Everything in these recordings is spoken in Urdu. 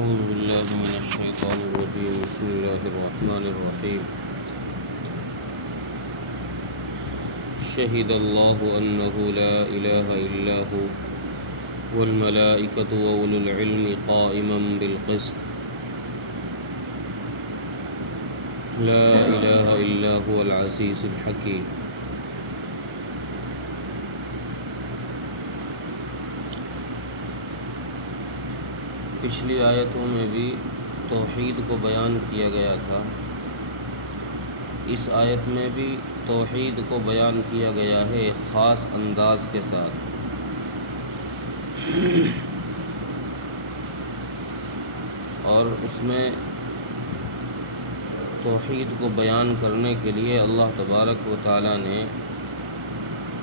أعوذ بالله من الشيطان الرجيم. بسم الله الرحمن الرحيم. شهد الله أنه لا إله إلا هو والملائكة وأولو العلم قائما بالقسط لا إله إلا هو العزيز الحكيم. پچھلی آیتوں میں بھی توحید کو بیان کیا گیا تھا، اس آیت میں بھی توحید کو بیان کیا گیا ہے ایک خاص انداز کے ساتھ۔ اور اس میں توحید کو بیان کرنے کے لیے اللہ تبارک و تعالی نے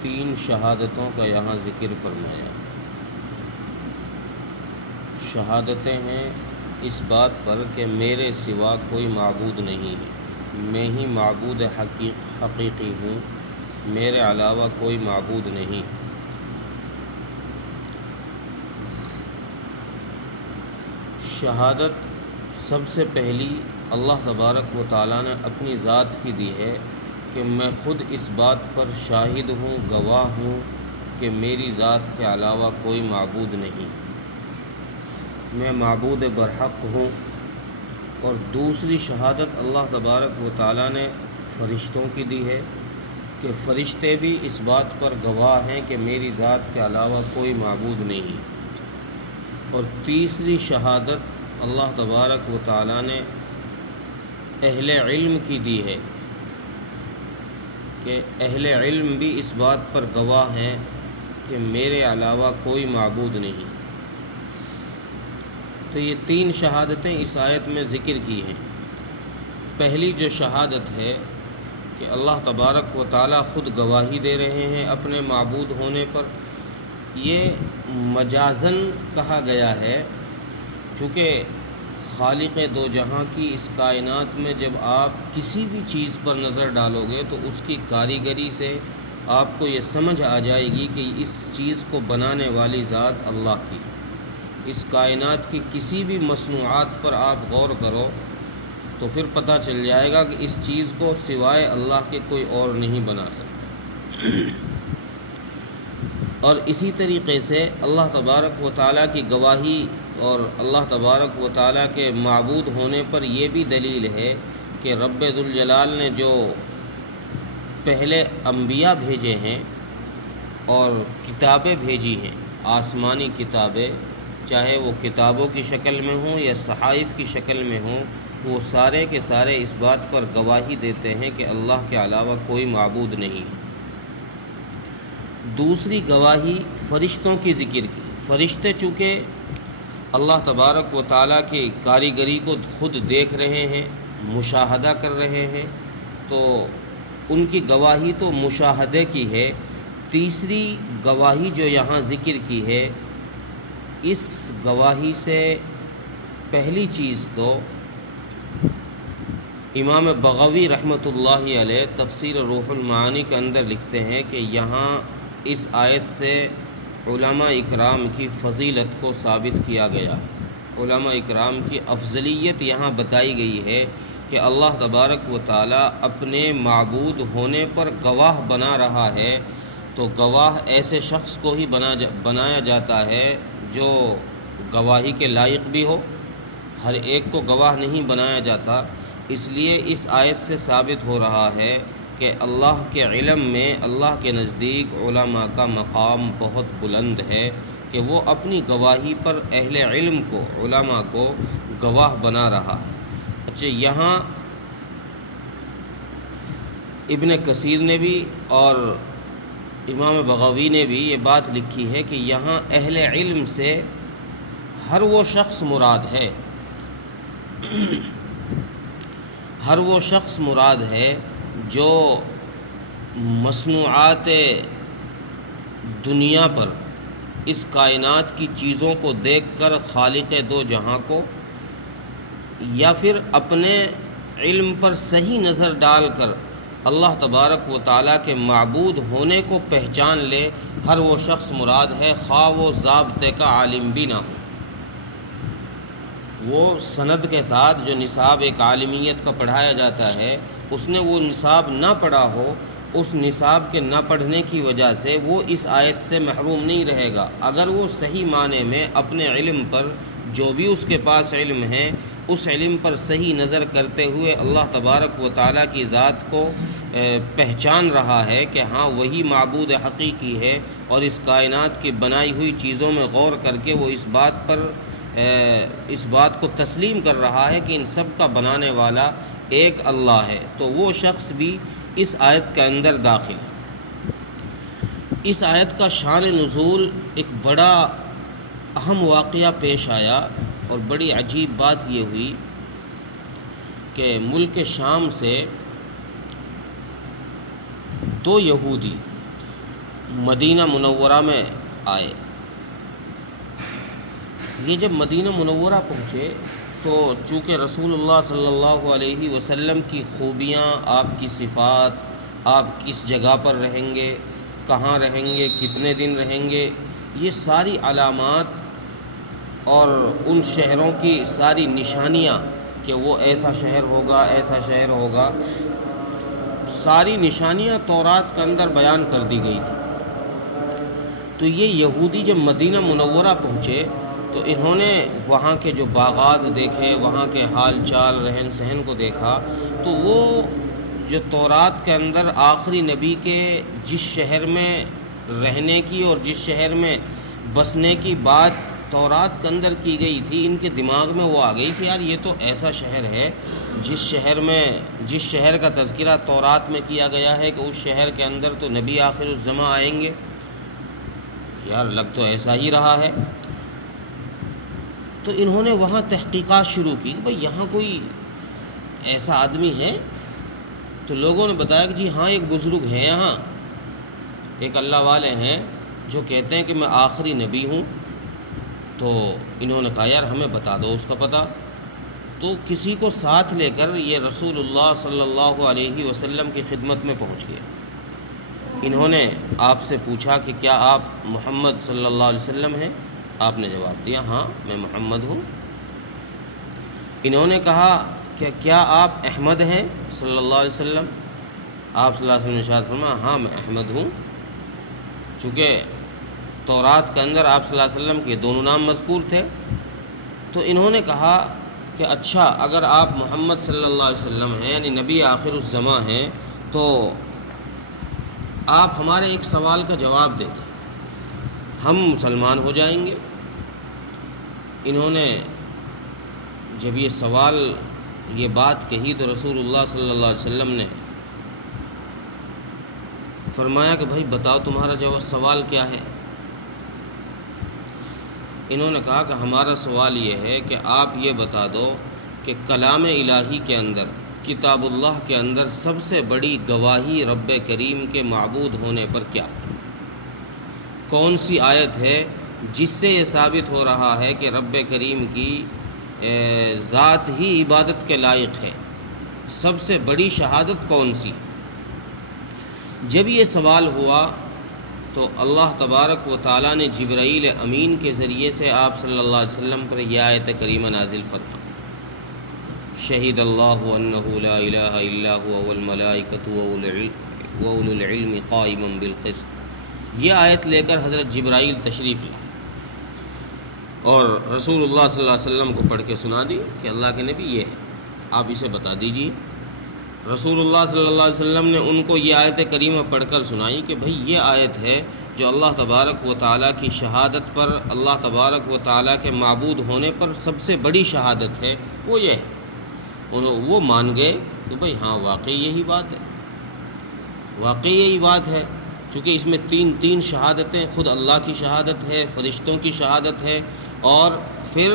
3 شہادتوں کا یہاں ذکر فرمایا۔ شہادتیں ہیں اس بات پر کہ میرے سوا کوئی معبود نہیں ہے، میں ہی معبود حقیقی ہوں، میرے علاوہ کوئی معبود نہیں۔ شہادت سب سے پہلی اللہ تبارک و تعالیٰ نے اپنی ذات کی دی ہے کہ میں خود اس بات پر شاہد ہوں، گواہ ہوں کہ میری ذات کے علاوہ کوئی معبود نہیں، میں معبود برحق ہوں۔ اور دوسری شہادت اللہ تبارک و تعالیٰ نے فرشتوں کی دی ہے کہ فرشتے بھی اس بات پر گواہ ہیں کہ میری ذات کے علاوہ کوئی معبود نہیں۔ اور تیسری شہادت اللہ تبارک و تعالیٰ نے اہل علم کی دی ہے کہ اہل علم بھی اس بات پر گواہ ہیں کہ میرے علاوہ کوئی معبود نہیں۔ تو یہ 3 شہادتیں اس آیت میں ذکر کی ہیں۔ پہلی جو شہادت ہے کہ اللہ تبارک و تعالیٰ خود گواہی دے رہے ہیں اپنے معبود ہونے پر، یہ مجازن کہا گیا ہے، چونکہ خالق دو جہاں کی اس کائنات میں جب آپ کسی بھی چیز پر نظر ڈالو گے تو اس کی کاریگری سے آپ کو یہ سمجھ آ جائے گی کہ اس چیز کو بنانے والی ذات اللہ کی۔ اس کائنات کی کسی بھی مصنوعات پر آپ غور کرو تو پھر پتہ چل جائے گا کہ اس چیز کو سوائے اللہ کے کوئی اور نہیں بنا سکتا۔ اور اسی طریقے سے اللہ تبارک و تعالیٰ کی گواہی اور اللہ تبارک و تعالیٰ کے معبود ہونے پر یہ بھی دلیل ہے کہ رب ذوالجلال نے جو پہلے انبیاء بھیجے ہیں اور کتابیں بھیجی ہیں، آسمانی کتابیں، چاہے وہ کتابوں کی شکل میں ہوں یا صحائف کی شکل میں ہوں، وہ سارے کے سارے اس بات پر گواہی دیتے ہیں کہ اللہ کے علاوہ کوئی معبود نہیں۔ دوسری گواہی فرشتوں کی ذکر کی۔ فرشتے چونکہ اللہ تبارک و تعالیٰ کی کاریگری کو خود دیکھ رہے ہیں، مشاہدہ کر رہے ہیں، تو ان کی گواہی تو مشاہدے کی ہے۔ تیسری گواہی جو یہاں ذکر کی ہے، اس گواہی سے پہلی چیز تو امام بغوی رحمۃ اللہ علیہ تفسیر روح المعانی کے اندر لکھتے ہیں کہ یہاں اس آیت سے علماء اکرام کی فضیلت کو ثابت کیا گیا، علماء اکرام کی افضلیت یہاں بتائی گئی ہے کہ اللہ تبارک و تعالیٰ اپنے معبود ہونے پر گواہ بنا رہا ہے، تو گواہ ایسے شخص کو ہی بنایا جاتا ہے جو گواہی کے لائق بھی ہو، ہر ایک کو گواہ نہیں بنایا جاتا۔ اس لیے اس آیت سے ثابت ہو رہا ہے کہ اللہ کے علم میں اللہ کے نزدیک علماء کا مقام بہت بلند ہے کہ وہ اپنی گواہی پر اہل علم کو، علماء کو گواہ بنا رہا ہے۔ اچھا، یہاں ابن کثیر نے بھی اور امام بغوی نے بھی یہ بات لکھی ہے کہ یہاں اہل علم سے ہر وہ شخص مراد ہے، ہر وہ شخص مراد ہے جو مصنوعات دنیا پر اس کائنات کی چیزوں کو دیکھ کر خالق دو جہاں کو، یا پھر اپنے علم پر صحیح نظر ڈال کر اللہ تبارک و تعالیٰ کے معبود ہونے کو پہچان لے، ہر وہ شخص مراد ہے، خواہ وہ ضابطے کا عالم بھی نہ ہو۔ وہ سند کے ساتھ جو نصاب ایک عالمیت کا پڑھایا جاتا ہے، اس نے وہ نصاب نہ پڑھا ہو، اس نصاب کے نہ پڑھنے کی وجہ سے وہ اس آیت سے محروم نہیں رہے گا۔ اگر وہ صحیح معنی میں اپنے علم پر، جو بھی اس کے پاس علم ہے، اس علم پر صحیح نظر کرتے ہوئے اللہ تبارک و تعالیٰ کی ذات کو پہچان رہا ہے کہ ہاں وہی معبود حقیقی ہے، اور اس کائنات کی بنائی ہوئی چیزوں میں غور کر کے وہ اس بات کو تسلیم کر رہا ہے کہ ان سب کا بنانے والا ایک اللہ ہے، تو وہ شخص بھی اس آیت کے اندر داخل ہے۔ اس آیت کا شان نزول ایک بڑا اہم واقعہ پیش آیا، اور بڑی عجیب بات یہ ہوئی کہ ملک شام سے 2 یہودی مدینہ منورہ میں آئے۔ یہ جب مدینہ منورہ پہنچے تو چونکہ رسول اللہ صلی اللہ علیہ وسلم کی خوبیاں، آپ کی صفات، آپ کس جگہ پر رہیں گے، کہاں رہیں گے، کتنے دن رہیں گے، یہ ساری علامات اور ان شہروں کی ساری نشانیاں کہ وہ ایسا شہر ہوگا، ایسا شہر ہوگا، ساری نشانیاں تورات کے اندر بیان کر دی گئی تھی۔ تو یہ یہودی جب مدینہ منورہ پہنچے تو انہوں نے وہاں کے جو باغات دیکھے، وہاں کے حال چال، رہن سہن کو دیکھا، تو وہ جو تورات کے اندر آخری نبی کے جس شہر میں رہنے کی اور جس شہر میں بسنے کی بات تورات کے اندر کی گئی تھی، ان کے دماغ میں وہ آ گئی کہ یار یہ تو ایسا شہر ہے جس شہر کا تذکرہ تورات میں کیا گیا ہے کہ اس شہر کے اندر تو نبی آخر الزماں آئیں گے، یار لگ تو ایسا ہی رہا ہے۔ تو انہوں نے وہاں تحقیقات شروع کی کہ بھئی یہاں کوئی ایسا آدمی ہے؟ تو لوگوں نے بتایا کہ جی ہاں ایک بزرگ ہیں یہاں، ایک اللہ والے ہیں جو کہتے ہیں کہ میں آخری نبی ہوں۔ تو انہوں نے کہا یار ہمیں بتا دو اس کا پتہ۔ تو کسی کو ساتھ لے کر یہ رسول اللہ صلی اللہ علیہ وسلم کی خدمت میں پہنچ گیا۔ انہوں نے آپ سے پوچھا کہ کیا آپ محمد صلی اللہ علیہ وسلم ہیں؟ آپ نے جواب دیا ہاں میں محمد ہوں۔ انہوں نے کہا کہ کیا آپ احمد ہیں صلی اللہ علیہ وسلم؟ آپ صلی اللہ علیہ وسلم نے ارشاد فرمایا ہاں میں احمد ہوں۔ چونکہ تورات کے اندر آپ صلی اللہ علیہ وسلم کے دونوں نام مذکور تھے، تو انہوں نے کہا کہ اچھا اگر آپ محمد صلی اللہ علیہ وسلم ہیں یعنی نبی آخر الزماں ہیں تو آپ ہمارے ایک سوال کا جواب دے دیں، ہم مسلمان ہو جائیں گے۔ انہوں نے جب یہ بات کہی تو رسول اللہ صلی اللہ علیہ وسلم نے فرمایا کہ بھائی بتاؤ تمہارا سوال کیا ہے؟ انہوں نے کہا کہ ہمارا سوال یہ ہے کہ آپ یہ بتا دو کہ کلام الہی کے اندر، کتاب اللہ کے اندر سب سے بڑی گواہی رب کریم کے معبود ہونے پر کیا ہے؟ کون سی آیت ہے جس سے یہ ثابت ہو رہا ہے کہ رب کریم کی ذات ہی عبادت کے لائق ہے؟ سب سے بڑی شہادت کون سی؟ جب یہ سوال ہوا تو اللہ تبارک و تعالیٰ نے جبرائیل امین کے ذریعے سے آپ صلی اللہ علیہ وسلم پر یہ آیت کریمہ نازل فرمائی، شہید اللہ انہ لا الہ الا هو والملائکۃ واولو العلم قائما بالقسط۔ یہ آیت لے کر حضرت جبرائیل تشریف لائے اور رسول اللہ صلی اللہ علیہ وسلم کو پڑھ کے سنا دی کہ اللہ کے نبی یہ ہے، آپ اسے بتا دیجیے۔ رسول اللہ صلی اللہ علیہ وسلم نے ان کو یہ آیت کریمہ پڑھ کر سنائی کہ بھئی یہ آیت ہے جو اللہ تبارک و تعالیٰ کی شہادت پر، اللہ تبارک و تعالیٰ کے معبود ہونے پر سب سے بڑی شہادت ہے، وہ یہ ہے۔ وہ مان گئے کہ بھئی ہاں واقعی یہی بات ہے، واقعی یہی بات ہے، چونکہ اس میں تین شہادتیں، خود اللہ کی شہادت ہے، فرشتوں کی شہادت ہے، اور پھر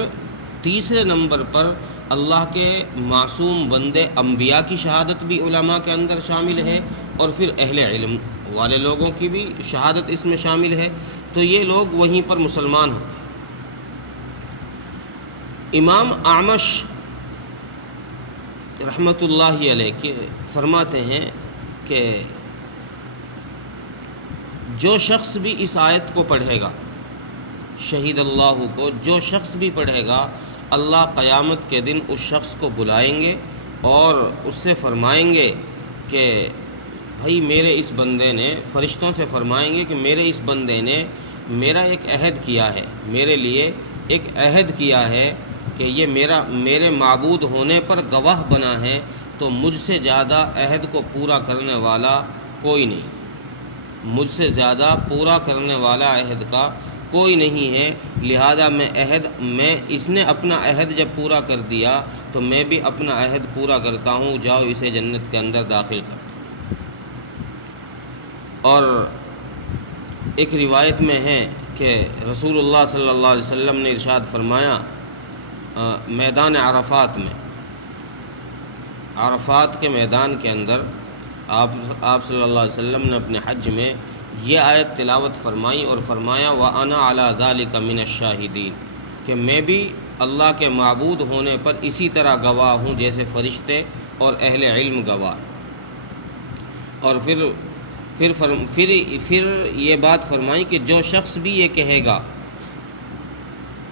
تیسرے نمبر پر اللہ کے معصوم بندے انبیاء کی شہادت بھی علماء کے اندر شامل ہے، اور پھر اہل علم والے لوگوں کی بھی شہادت اس میں شامل ہے۔ تو یہ لوگ وہیں پر مسلمان ہو گئے۔ امام اعمش رحمۃ اللہ علیہ کے فرماتے ہیں کہ جو شخص بھی اس آیت کو پڑھے گا، شہید اللہ کو جو شخص بھی پڑھے گا، اللہ قیامت کے دن اس شخص کو بلائیں گے اور اس سے فرمائیں گے کہ بھائی میرے اس بندے نے، فرشتوں سے فرمائیں گے کہ میرے اس بندے نے میرا ایک عہد کیا ہے، میرے لیے ایک عہد کیا ہے کہ یہ میرے معبود ہونے پر گواہ بنا ہے، تو مجھ سے زیادہ عہد کو پورا کرنے والا کوئی نہیں، مجھ سے زیادہ پورا کرنے والا عہد کا کوئی نہیں ہے، لہذا میں اس نے اپنا عہد جب پورا کر دیا تو میں بھی اپنا عہد پورا کرتا ہوں، جاؤ اسے جنت کے اندر داخل کر۔ اور ایک روایت میں ہے کہ رسول اللہ صلی اللہ علیہ وسلم نے ارشاد فرمایا میدان عرفات میں، عرفات کے میدان کے اندر آپ صلی اللہ علیہ وسلم نے اپنے حج میں یہ آیت تلاوت فرمائی اور فرمایا وَأَنَا عَلَى ذَلِكَ مِنَ الشَّاهِدِينَ، کہ میں بھی اللہ کے معبود ہونے پر اسی طرح گواہ ہوں جیسے فرشتے اور اہل علم گواہ۔ اور پھر یہ بات فرمائی کہ جو شخص بھی یہ کہے گا،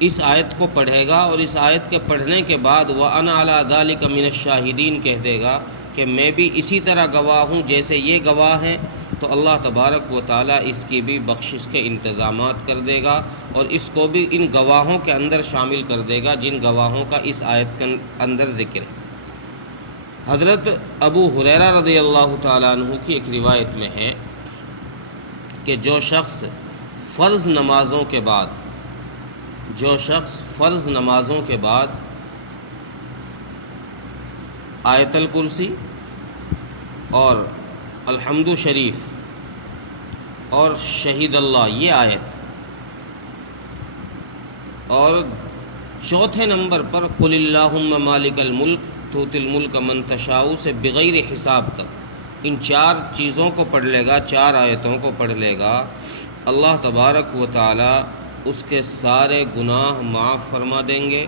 اس آیت کو پڑھے گا اور اس آیت کے پڑھنے کے بعد وَأَنَا عَلَى ذَلِكَ مِنَ الشَّاهِدِينَ کہہ دے گا کہ میں بھی اسی طرح گواہ ہوں جیسے یہ گواہ ہیں، تو اللہ تبارک و تعالیٰ اس کی بھی بخشش کے انتظامات کر دے گا اور اس کو بھی ان گواہوں کے اندر شامل کر دے گا جن گواہوں کا اس آیت کے اندر ذکر ہے۔ حضرت ابو ہریرہ رضی اللہ تعالیٰ عنہ کی ایک روایت میں ہے کہ جو شخص فرض نمازوں کے بعد آیت الکرسی اور الحمد شریف اور شہید اللہ یہ آیت، اور چوتھے نمبر پر قل اللہم مالک الملک تؤتی الملک من تشاء سے بغیر حساب تک، ان 4 چیزوں کو پڑھ لے گا، 4 آیتوں کو پڑھ لے گا، اللہ تبارک و تعالی اس کے سارے گناہ معاف فرما دیں گے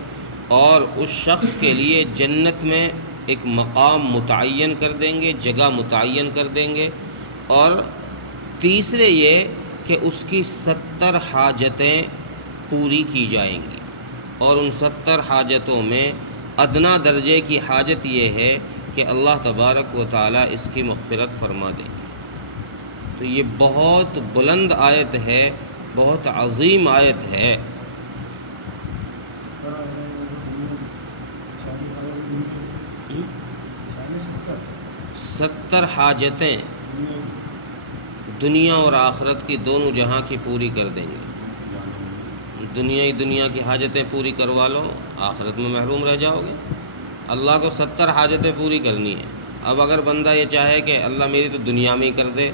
اور اس شخص کے لیے جنت میں ایک مقام متعین کر دیں گے، جگہ متعین کر دیں گے۔ اور تیسرے یہ کہ اس کی 70 حاجتیں پوری کی جائیں گی، اور ان 70 حاجتوں میں ادنا درجے کی حاجت یہ ہے کہ اللہ تبارک و تعالیٰ اس کی مغفرت فرما دیں گے۔ تو یہ بہت بلند آیت ہے، بہت عظیم آیت ہے۔ ستر حاجتیں دنیا اور آخرت کی دونوں جہاں کی پوری کر دیں گے۔ دنیا کی حاجتیں پوری کروا لو، آخرت میں محروم رہ جاؤ گے۔ اللہ کو 70 حاجتیں پوری کرنی ہے۔ اب اگر بندہ یہ چاہے کہ اللہ میری تو دنیا میں ہی کر دے،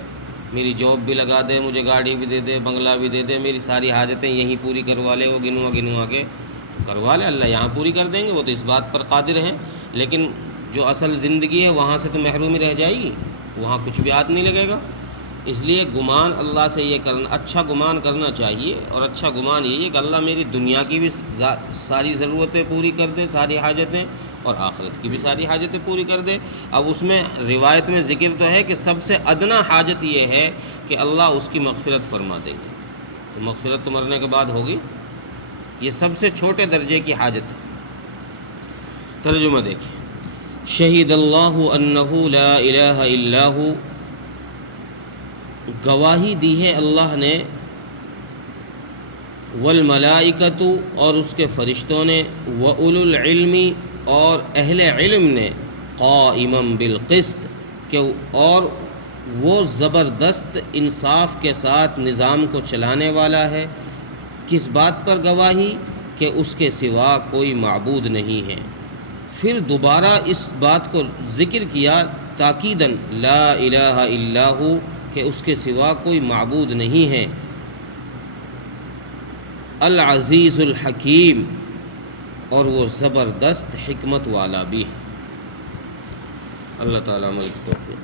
میری جاب بھی لگا دے، مجھے گاڑی بھی دے دے، بنگلہ بھی دے دے، میری ساری حاجتیں یہیں پوری کروا لے، وہ گنوا کے تو کروا لے، اللہ یہاں پوری کر دیں گے، وہ تو اس بات پر قادر ہیں۔ لیکن جو اصل زندگی ہے وہاں سے تو محروم ہی رہ جائے گی، وہاں کچھ بھی ہاتھ نہیں لگے گا۔ اس لیے گمان اللہ سے یہ کرنا، اچھا گمان کرنا چاہیے، اور اچھا گمان یہ ہے کہ اللہ میری دنیا کی بھی ساری ضرورتیں پوری کر دے، ساری حاجتیں، اور آخرت کی بھی ساری حاجتیں پوری کر دے۔ اب اس میں روایت میں ذکر تو ہے کہ سب سے ادنا حاجت یہ ہے کہ اللہ اس کی مغفرت فرما دیں گے، تو مغفرت تو مرنے کے بعد ہوگی، یہ سب سے چھوٹے درجے کی حاجت ہے۔ ترجمہ دیکھیں، شہید اللہ انہ لا الہ الا ہو، گواہی دی ہے اللہ نے، والملائکۃ اور اس کے فرشتوں نے، واولو العلم اور اہل علم نے، قائما بالقسط کہ اور وہ زبردست انصاف کے ساتھ نظام کو چلانے والا ہے۔ کس بات پر گواہی؟ کہ اس کے سوا کوئی معبود نہیں ہے۔ پھر دوبارہ اس بات کو ذکر کیا تاکیداً، لا الہ الا ہو، کہ اس کے سوا کوئی معبود نہیں ہے، العزیز الحکیم، اور وہ زبردست حکمت والا بھی ہے۔ اللہ تعالیٰ عمل کی توفیق۔